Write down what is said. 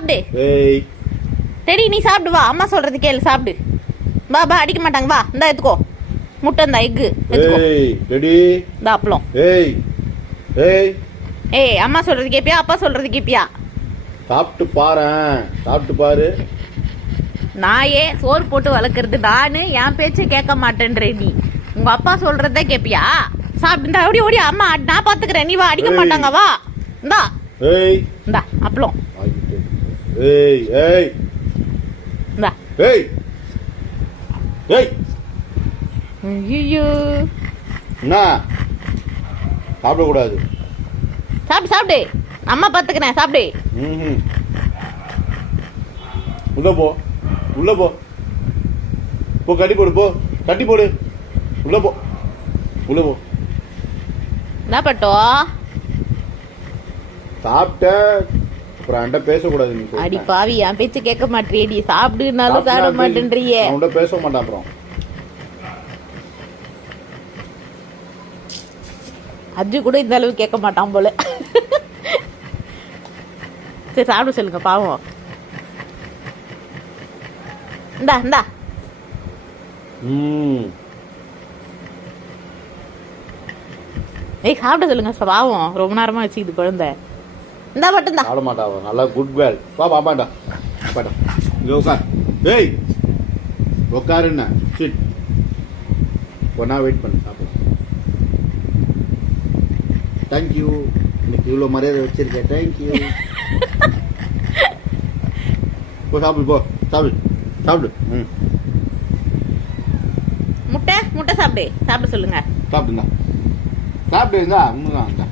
சாப்பிடு. ஏய் சரி நீ சாப்பிடு வா. அம்மா சொல்றது கேளு சாப்பிடு. வா வா அடிக்க மாட்டாங்க வா. இந்தா எடுத்துக்கோ. முட்டை இந்த எக்கு எடுத்துக்கோ. ஏய் ரெடி. இந்த அப்பளம். ஏய் ஏய் ஏய் அம்மா சொல்றது கேப்பியா அப்பா சொல்றது கேப்பியா? சாப்பிட்டு பாறேன். சாப்பிட்டு பாரு. நாயே சோறு போட்டு வளர்க்கறது நானு. என் பேச்சு கேட்க மாட்டேன்ற நீ. உங்க அப்பா சொல்றதே கேப்பியா? சாப்பிட்டு ஓடி ஓடி அம்மா நான் பாத்துக்கிறேன். நீ வா அடிக்க மாட்டாங்க வா. இந்தா ஏய் இந்தா அப்பளம். ஏய் ஏய் இந்தா. ஏய் ஏய் ஐயோ என்ன சாப்பிடக்கூடாது. சாப்பிடு சாப்பிடு. அம்மா பாத்துக்கிறேன் சாப்பிடு. ம் உள்ள போ உள்ள போ போ. கட்டி போடு போ. கட்டி போடு. உள்ள போ உள்ள போ. என்ன பட்டோ சாப்பிட்ட அப்புறம் என்கிட்ட பேசக்கூடாது. நீ அடி பாவி என் பேச்சு கேட்க மாட்டேடி. சாப்பிடுனாலும் சாப்பிட மாட்டேன்றியே. அவன்கிட்ட பேச மாட்டான். அப்புறம் அஜு கூட இந்த அளவு கேட்க மாட்டான் போல. சரி சாப்பிட சொல்லுங்க பாவம். இந்தா இந்தா. ஏய் சாப்பிட சொல்லுங்க பாவம். ரொம்ப நேரமா வச்சுக்குது குழந்தை. இந்தா மட்டும் தான் சாப்பிட மாட்டாவ. நல்லா குட் கேர்ள். வா பாப்பாண்டா பாட்டா. இங்க உட்கார். ஏய் உட்காருண்ணா. சிட் ஒன்னா வெயிட் பண்ணு. சாப்பிடு. தேங்க்யூ. இன்னைக்கு இவ்வளோ மரியாதை வச்சிருக்கேன். தேங்க்யூ. போ சாப்பிடு போ. சாப்பிடு சாப்பிடு. முட்டை முட்டை சாப்பிடு. சாப்பிட சொல்லுங்க. சாப்பிடுங்க. சாப்பிடுங்க. உண்மைதான்.